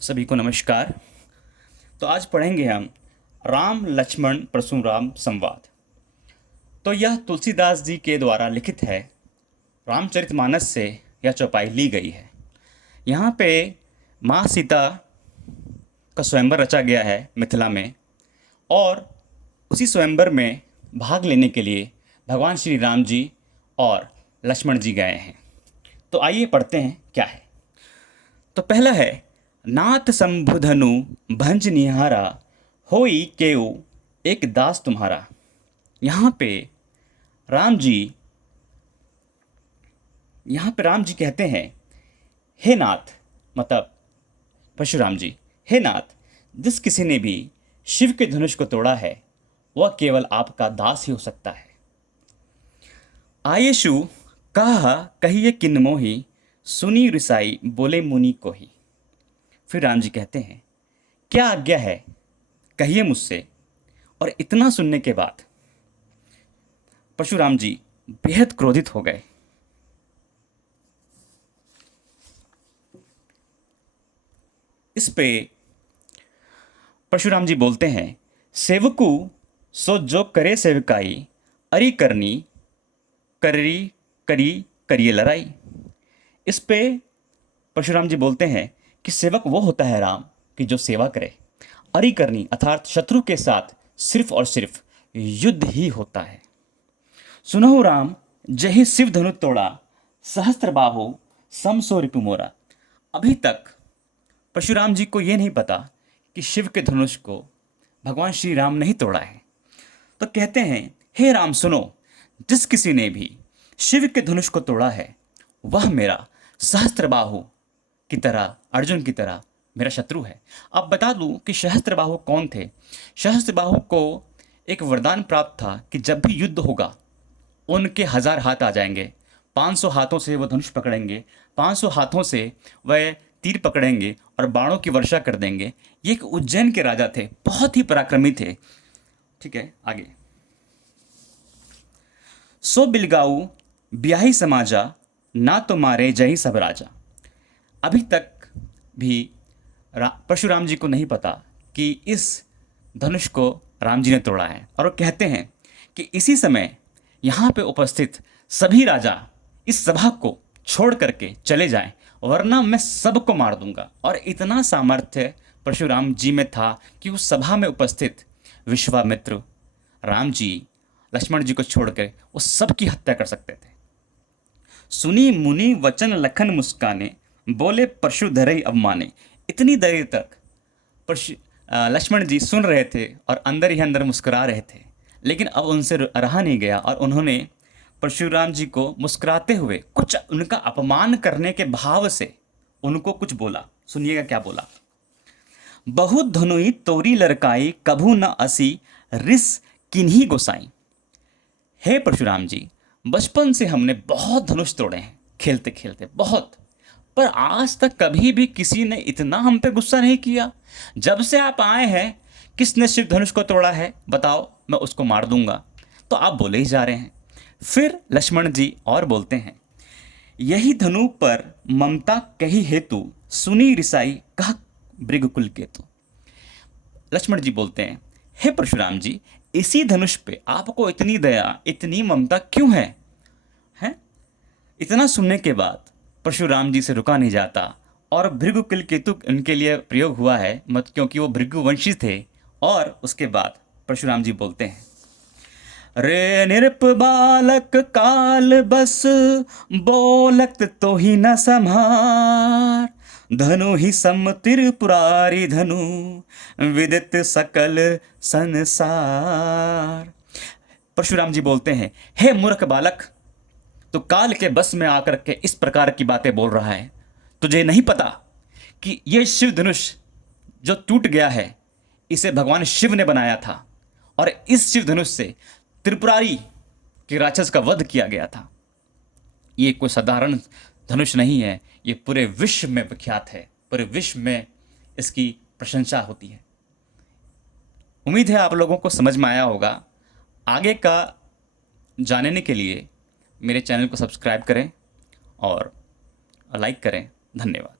सभी को नमस्कार। तो आज पढ़ेंगे हम राम लक्ष्मण परशुराम संवाद। तो यह तुलसीदास जी के द्वारा लिखित है। रामचरितमानस से यह चौपाई ली गई है। यहाँ पे माँ सीता का स्वयंवर रचा गया है मिथिला में, और उसी स्वयंवर में भाग लेने के लिए भगवान श्री राम जी और लक्ष्मण जी गए हैं। तो आइए पढ़ते हैं क्या है। तो पहला है, नाथ शंभुधनु भंज निहारा, होई केऊ एक दास तुम्हारा। यहाँ पे राम जी कहते हैं, हे नाथ, मतलब परशुराम जी, हे नाथ, जिस किसी ने भी शिव के धनुष को तोड़ा है वह केवल आपका दास ही हो सकता है। आयेशु कहा कहिए किन मोही, सुनी रिसाई बोले मुनि को ही। फिर राम जी कहते हैं, क्या आज्ञा है कहिए मुझसे। और इतना सुनने के बाद परशुराम जी बेहद क्रोधित हो गए। इस पे परशुराम जी बोलते हैं, सेवकू सो जो करे सेवकाई, अरी करनी करी करी करिए लड़ाई। इस पे परशुराम जी बोलते हैं कि सेवक वो होता है राम कि जो सेवा करे, अरी करनी अर्थात शत्रु के साथ सिर्फ और सिर्फ युद्ध ही होता है। सुनहु राम जहि शिव धनु तोड़ा, सहस्त्र बाहु समसो रिपु मोरा। अभी तक परशुराम जी को ये नहीं पता कि शिव के धनुष को भगवान श्री राम ने ही तोड़ा है। तो कहते हैं, हे राम सुनो, जिस किसी ने भी शिव के धनुष को तोड़ा है वह मेरा सहस्त्रबाहु की तरह, अर्जुन की तरह मेरा शत्रु है। अब बता दूं कि सहस्त्रबाहु कौन थे। सहस्त्रबाहु को एक वरदान प्राप्त था कि जब भी युद्ध होगा उनके 1000 हाथ आ जाएंगे, 500 हाथों से वह धनुष पकड़ेंगे, 500 हाथों से वह तीर पकड़ेंगे और बाणों की वर्षा कर देंगे। ये एक उज्जैन के राजा थे, बहुत ही पराक्रमी थे। ठीक है, आगे। सो बिलगाऊ ब्याही समाजा, ना तो मारे जही सब राजा। अभी तक भी परशुराम जी को नहीं पता कि इस धनुष को राम जी ने तोड़ा है। और वो कहते हैं कि इसी समय यहाँ पे उपस्थित सभी राजा इस सभा को छोड़ करके चले जाएं, वरना मैं सबको मार दूंगा। और इतना सामर्थ्य परशुराम जी में था कि उस सभा में उपस्थित विश्वामित्र, राम जी, लक्ष्मण जी को छोड़कर वो सबकी हत्या कर सकते थे। सुनी मुनि वचन लखन मुस्काने, बोले परशु धरई अवमाने। इतनी देर तक लक्ष्मण जी सुन रहे थे और अंदर ही अंदर मुस्कुरा रहे थे, लेकिन अब उनसे रहा नहीं गया और उन्होंने परशुराम जी को मुस्कुराते हुए कुछ उनका अपमान करने के भाव से उनको कुछ बोला। सुनिएगा क्या बोला। बहुत धनुई तोरी लड़काई, कभू न असी रिस किन्हीं गोसाई। हे परशुराम जी, बचपन से हमने बहुत धनुष तोड़े हैं, खेलते खेलते बहुत, पर आज तक कभी भी किसी ने इतना हम पे गुस्सा नहीं किया। जब से आप आए हैं, किसने शिव धनुष को तोड़ा है बताओ, मैं उसको मार दूंगा। तो आप बोले ही जा रहे हैं। फिर लक्ष्मण जी और बोलते हैं, यही धनु पर ममता कही हेतु, सुनी रिसाई कह भृगुकुल केतु। लक्ष्मण जी बोलते हैं, हे परशुराम जी, इसी धनुष पे आपको इतनी दया, इतनी ममता क्यों है? हैं? इतना सुनने के बाद परशुराम जी से रुका नहीं जाता और भृगुकुल केतु उनके लिए प्रयोग हुआ है, मत क्योंकि वो भृगुवंशी थे। और उसके बाद परशुराम जी बोलते हैं, रे निरप बालक काल बस, बोलत तो ही न संहार, धनु ही सम त्रिपुरारी धनु, विदित सकल संसार। परशुराम जी बोलते हैं, हे मूर्ख बालक, तो काल के बस में आकर के इस प्रकार की बातें बोल रहा है। तुझे नहीं पता कि ये शिव धनुष जो टूट गया है, इसे भगवान शिव ने बनाया था और इस शिव धनुष से त्रिपुरारी के राक्षस का वध किया गया था। ये कोई साधारण धनुष नहीं है, ये पूरे विश्व में विख्यात है, पूरे विश्व में इसकी प्रशंसा होती है। उम्मीद है आप लोगों को समझ में आया होगा। आगे का जानने के लिए मेरे चैनल को सब्सक्राइब करें और लाइक करें। धन्यवाद।